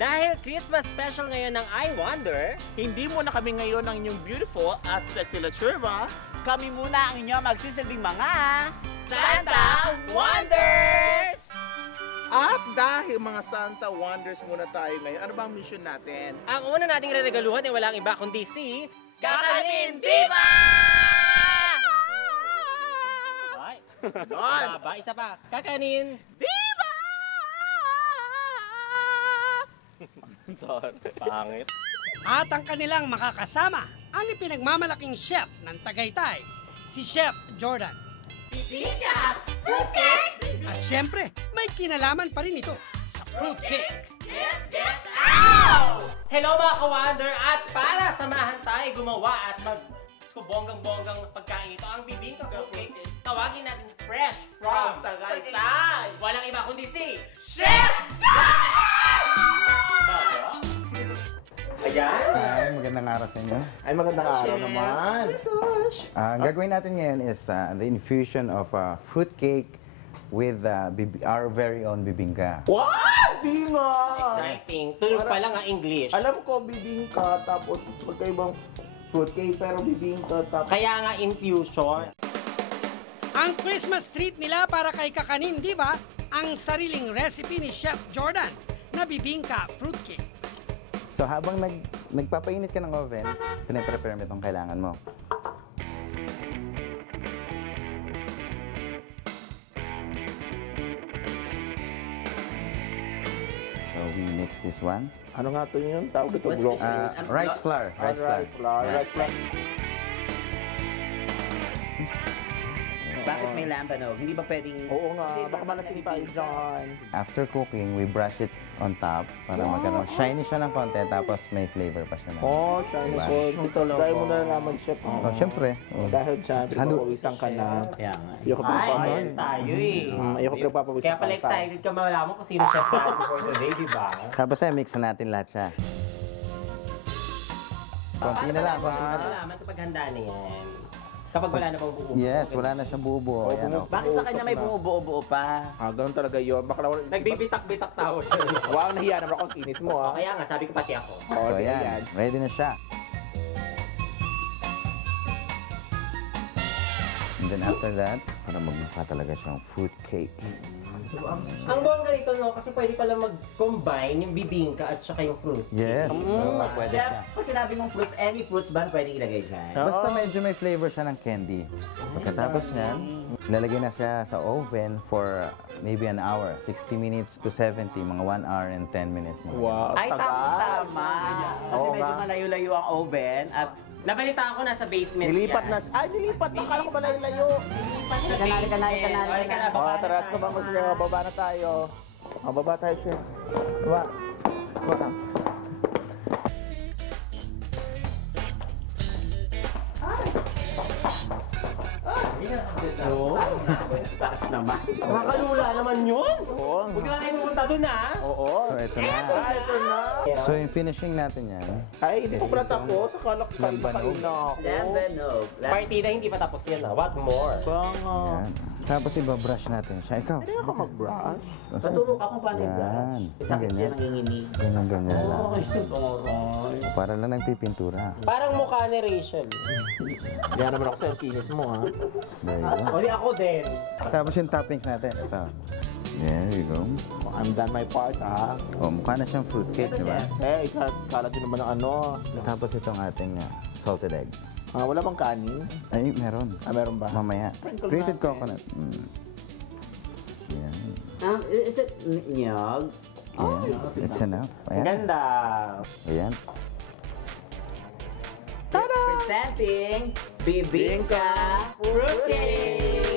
Dahil Christmas special ngayon ng I Wonder, hindi muna kami ngayon ang inyong beautiful at sexy Lachurva. Kami muna ang inyong magsisilbing mga Santa Wonders! At dahil mga Santa Wonders muna tayo ngayon, ano ba ang mission natin? Ang una nating reregaluhan ay walang iba kundi si Kakanin Diva! Ay, Ganon! ba? Isa pa. Kakanin Diva! Pangit. At ang kanilang makakasama, ang ipinagmamalaking chef ng Tagaytay, si Chef Jordan. At syempre, may kinalaman pa rin ito sa fruitcake. Hello mga ka-Wonder! At para samahan tayo gumawa at bonggang-bonggang pagkain ito, ang bibingka fruitcake, tawagin natin fresh from Tagaytay! walang iba kundi si Chef! Ayan. Ay, magandang araw sa inyo. Ay, magandang araw naman. Ang gagawin natin ngayon is the infusion of fruitcake with our very own bibingka. What? Di nga! Exciting. Tuloy pa lang ang English. Alam ko, bibingka, tapos magkaibang fruitcake, pero bibingka, tapos... Kaya nga infusion. Ang Christmas treat nila para kay Kakanin Diva, ang sariling recipe ni Chef Jordan na bibingka fruitcake. So habang nagpapainit ka ng oven, pinaprepare mo itong kailangan mo. So we mix this one. Ano nga ito yun? Tawag ito? Rice flour. Rice flour. Bakit may lampanog? Hindi ba pwedeng... Oo nga, baka malaking tayo dyan. After cooking, we brush it on top para magkaroon. Shiny siya ng konti, tapos may flavor pa siya. Oh, shiny Diba? food. Ito lang. Dahil mo na naman, chef. Oh, syempre. Dahil dyan, pinapawisan ka na. Kaya nga. Ayoko Ay, pinapawisan. ayan tayo eh. Ayoko pinapawisan. Kaya pala excited ka malaman kung sino chef natin for today, di ba? Tapos ay mix na natin lahat siya. Konti na lang. Paano malaman kapag handa na yan? Kapag wala na pang buo. Yes, wala na siyang buo-buo. Ayan, oh. Bakit sa kanya may bumubuo-buo pa? Ganun talaga yun. Baka Nagbibitak-bitak tao siya. wow, nahiya naman ako. Kinis mo, ha? Kaya nga, sabi ko pati ako. So ayan, ready na siya. And then after that, para magmukha talaga siyang fruit cake. Ang bongga rito, no, kasi pwede pala mag-combine yung bibingka at saka yung fruit. Yes. Pwede siya. Pag sinabi mong fruits, any fruits ba pwede ilagay dyan? Basta medyo may flavor siya ng candy. Pagkatapos niyan, lalagay na siya sa oven for maybe an hour. 60 minutes to 70, mga 1 hour and 10 minutes. Wow, Ay, tama-tama. Kasi Oo medyo nga. malayo-layo ang oven at Nabalitaan ko nasa basement Nilipat yan. na siya. Ay, nilipat. Akala ko ba layo? kanali. Tara, sabang ko siya. Baba na tayo. Baba tayo siya. Baba. Baba. Taas naman. Nakakalula naman yun. Oo. Huwag na kayo pumunta dun, ha? Oo. So ito na. Ito na. So yung finishing natin yan. Ay, hindi ko pala tapos. Akala ko kayo Lambanog. na ako. Lambanog. Partida hindi pa tapos yan, ha? What more? Banga. Yan. Tapos ibabrush natin siya. Ikaw. Hindi ako mag-brush. Paturo ka kung paano Yan. i-brush. Sakit Ganyan. yan nanginginig. Ganyan, ganyan lang. Aray. Para lang nagpipintura. Parang mukha ni Rachel. Kaya naman ako sa'yo, kinis mo, ha? There you go. O di ako din. Tapos yung toppings natin. Ito. There you go. I'm done my part, ha? O, mukha na siyang fruitcake, di ba? Eh, kala din naman ng ano. Tapos itong ating salted egg. Wala bang kanin? Ay, meron. Meron ba? Mamaya. Sprinkle Grated natin. coconut. Yan. Is it nyog? Yan. It's enough. Ayan. Ganda. Ayan. Presenting Bibingka Fruitcake!